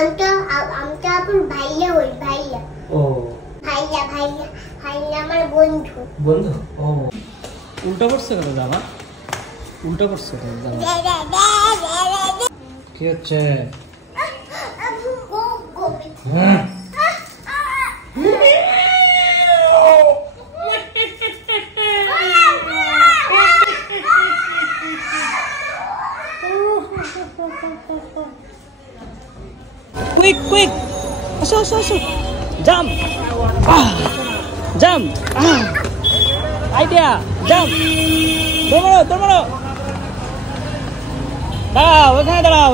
আমটা আপুর ভাইয়া হই ভাইয়া। ও ভাইয়া ভাইয়া ভাইয়া আমার বন্ধু। বন্ধু? ও উল্টা পড়ছে কেন জামা? উল্টা পড়ছে কেন জামা? কি হচ্ছে? Quick, quick! Asho. Jump! Jump! Idea! Jump! Tomorrow! দাঁড়াও, এখানে দাঁড়াও।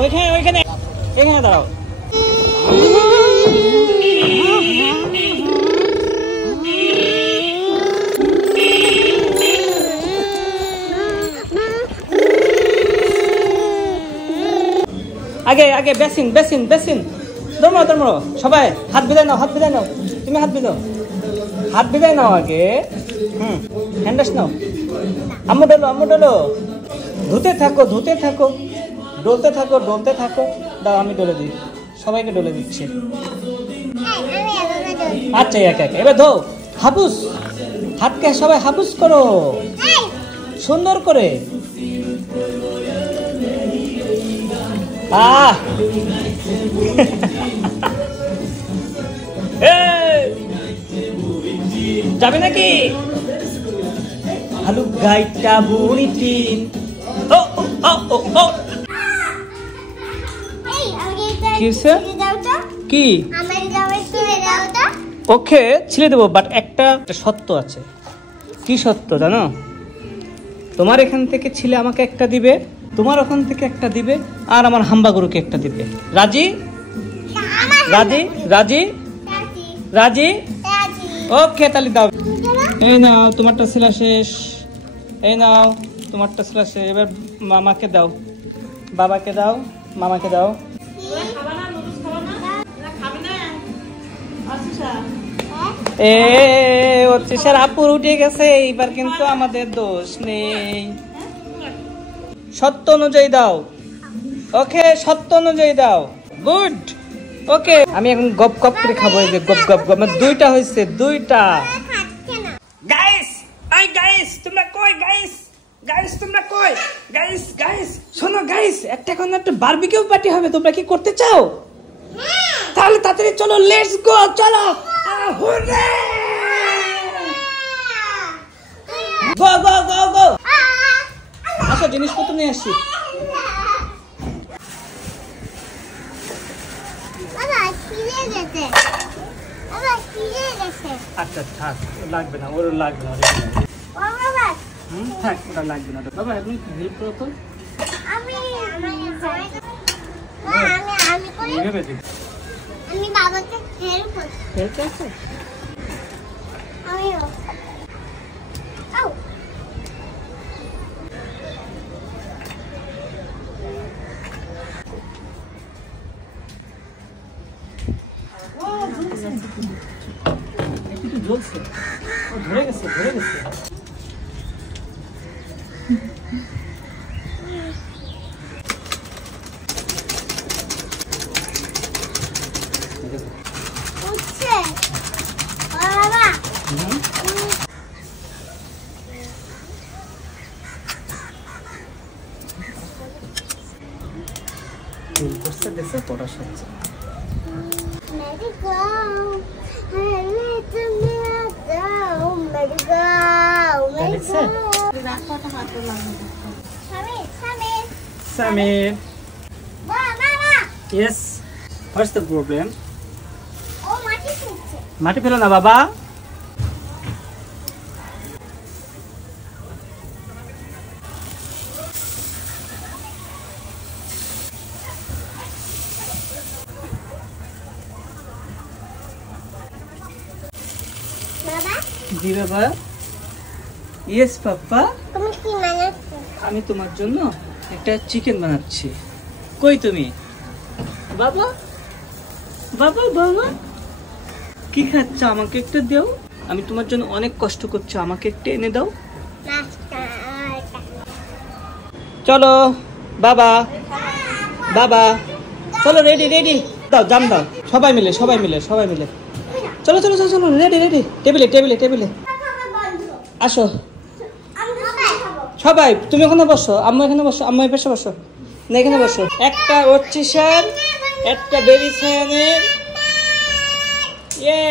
আগে বেসিন ধর্ম সবাই হাত বিদায় নাও তুমি হাত বিদায় নাও আগে। হ্যান্ডাস নাও। আম্মু ডলো ধুতে থাকো ডলতে থাকো। দাও আমি ডলে দিই, সবাইকে ডলে দিচ্ছি। আচ্ছা একা এবার ধো। হাতকে সবাই হাপুস করো সুন্দর করে। যাবে নাকি? আলু গাইটা বুড়ি তিন। কি ওকে ছিলে দেবো, বাট একটা সত্য আছে। কি সত্য জানো? তোমার এখান থেকে ছিলে আমাকে একটা দিবে, তোমার ওখান থেকে একটা দিবে, আর আমার হাম্বা গরুকে একটা দিবে। রাজি? ওকে তাহলে দাও। এই নাও তোমারটা ছেলা শেষ। এবার মামাকে দাও, বাবাকে দাও, মামাকে দাও। আপুর উঠে গেছে, এইবার কিন্তু আমাদের দোষ নেই। সত্য অনুযায়ী দাও। ওকে সত্য অনুযায়ী দাও। গুড। ওকে আমি এখন গপ করে খাবো। এই যে গপ আমার দুইটা হয়েছে, দুইটা। গাইস তোমরা কই? গাইস তোমরা কই? গাইস শোনো গাইস, একটা বারবিকিউ পার্টি হবে। তোমরা কি করতে চাও? তাহলে তাড়াতাড়ি চলো, লেটস গো, চলো। গো আসো, জিনিসপত্র নিয়ে আসছি। আচ্ছা থাক, লাগবে না, ওর লাগবে না। থাক, ওটা লাগবে না। বাবা আপনি হেল্প করো তো। আমি বাবাকে হেল্প করছি। আমিও জ্বলছে, ধরে গেছে। দেখছে পড়া সবচেয়ে Samir. Yes. What's the problem? মাটি ফেলো না বাবা। জি বাবা। ইয়েস পাপা। তুমি কি বানাচ্ছো? আমি তোমার জন্য একটা চিকেন বানাচ্ছি। কই তুমি? বাবা কি খাচ্ছ? আমাকে একটা দাও। আমি তোমার জন্য অনেক কষ্ট করছি, আমাকে একটা এনে দাও। চলো বাবা চলো, রেডি দাও জাম দাও, সবাই মিলে চলো চলো চলো চলো, রেডি রেডি, টেবিলে টেবিলে টেবিলে আসো সবাই। তুমি ওখানে বসো, আম্মু এখানে বসো, আম্মু এই পাশে বসো, না এখানে বসো। একটা ওচ্চিসার, একটা বেবি সায়ানের। ইয়ে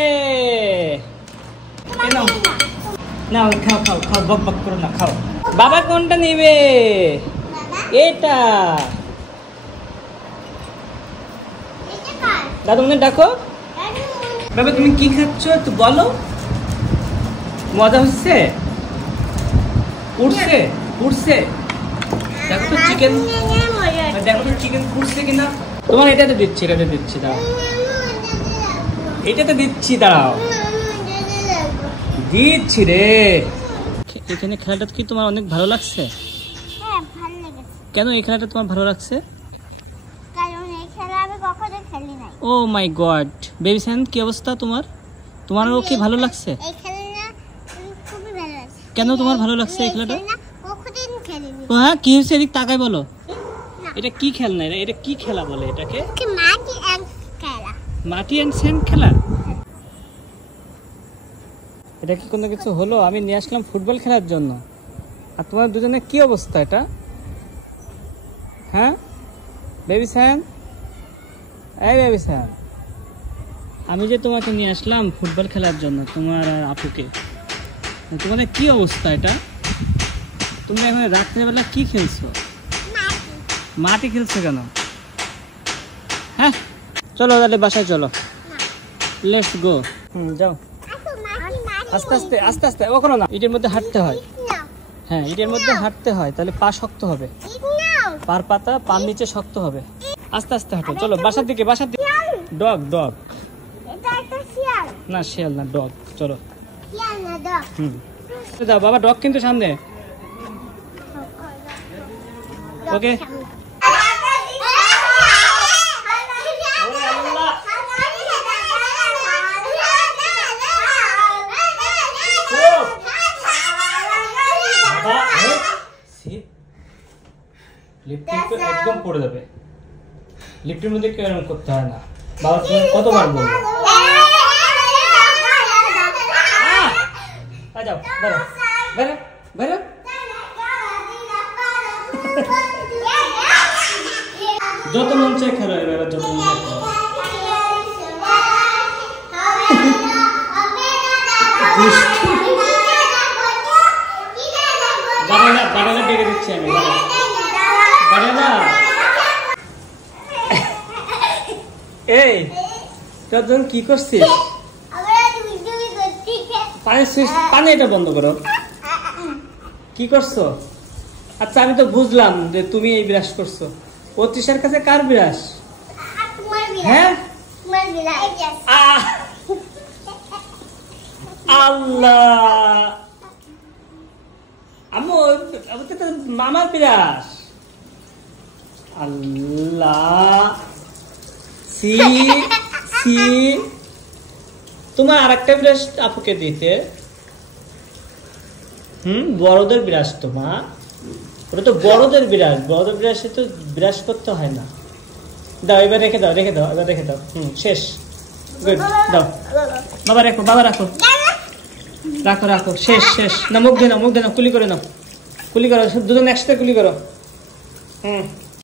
নাও নাও, খাও খাও খাও, বক বক করো না, খাও। বাবা কোনটা নিবে? এটা। দাদু মনে ডাকো। বাবা তুমি কি খাচ্ছ একটু বলো। মজা হচ্ছে? উঠছে উঠছে, দেখো তো চিকেন, দেখো তো চিকেন উঠছে কিনা। তোমার এটাতে দিচ্ছি, এটাতে দিচ্ছি, দাঁড়াও এটাতে দিচ্ছি, দাঁড়াও দিচ্ছি রে। এখানে খেলাটা কি তোমার অনেক ভালো লাগছে? হ্যাঁ ভালো লেগেছে। কেন এই খেলাটা তোমার ভালো লাগছে? কারণ এই খেলা আমি কখনো খেলি নাই। ও মাই গড, বেবি সান কি অবস্থা তোমার? তোমারও কি ভালো লাগছে? এই খেলাটা খুবই ভালো লাগছে। কেন তোমার ভালো লাগছে এই খেলাটা? কখনোদিন খেলিনি। ও হ্যাঁ, কি হয়েছে এদিক তাকাই বলো। এটা কি খেলনা? এটা কি খেলা বলে এটাকে? মাটি এন্ড খেলা। মাটি এন্ড স্যান্ড খেলা? এটা কি কোনো কিছু হলো? আমি নিয়ে আসলাম ফুটবল খেলার জন্য, আর তোমার দুজনের কি অবস্থা এটা? হ্যাঁ বেবি স্যান, এই বেবি স্যান, আমি যে তোমাকে নিয়ে আসলাম ফুটবল খেলার জন্য, তোমার আর আপুকে, তোমাদের কি অবস্থা এটা? তোমরা এখন রাত্রেবেলা কি খেলছো? মাটি খেলছো কেন? হ্যাঁ চলো তাহলে বাসায় চলো, লেটস গো। যাও আস্তে আস্তে আস্তে আস্তে, ওখানে না, ইটের মধ্যে হাঁটতে হয়। হ্যাঁ ইটের মধ্যে হাঁটতে হয়, তাহলে পা শক্ত হবে, পার পাতা পার নিচে শক্ত হবে। আস্তে আস্তে হাঁটো, চলো বাসার দিকে, বাসার দিকে। ডগ ডগ, না শিয়াল না, ডগ, চলো। দাও বাবা, ডগ কিন্তু সামনে। ওকে লিফট একদম পড়ে যাবে, লিফটের মধ্যে কেউ এরকম করতে হয় না। বাবা তুমি কতবার বলবো? যাও বেরো বেরো বেরো। যত মন চাই খেলো, এবার যত মন চাই খেলো। বাড়ানা বাড়ানা ডেকে দিচ্ছি আমি, বাড়ানা। এই তোর কি করছিস? পানির সুইচ, পানি এটা বন্ধ করো। কি করছো? আচ্ছা আমি তো বুঝলাম যে তুমি এই বিরাস করছো। অতিশার কাছে কার বিরাস? হ্যাঁ আল্লাহ, মামার বিরাস। আল্লাহ, সি সি, তোমার আর একটা বিরাস আপুকে দিতে। বড়দের বিরাস তোমার, ওটা তো বড়দের বিরাস, বড়দের বিরাসে তো বিরাস করতে হয় না। দাও এবার রেখে দাও, রেখে দাও, এবার রেখে দাও। শেষ, গুড, দাও বাবা, রাখো বাবা, রাখো রাখো রাখো, শেষ শেষ। না মুখ দিয়ে নাও, মুখ দিয়ে নাও, কুলি করে নাও, কুলি করো দুজন একসাথে কুলি করো।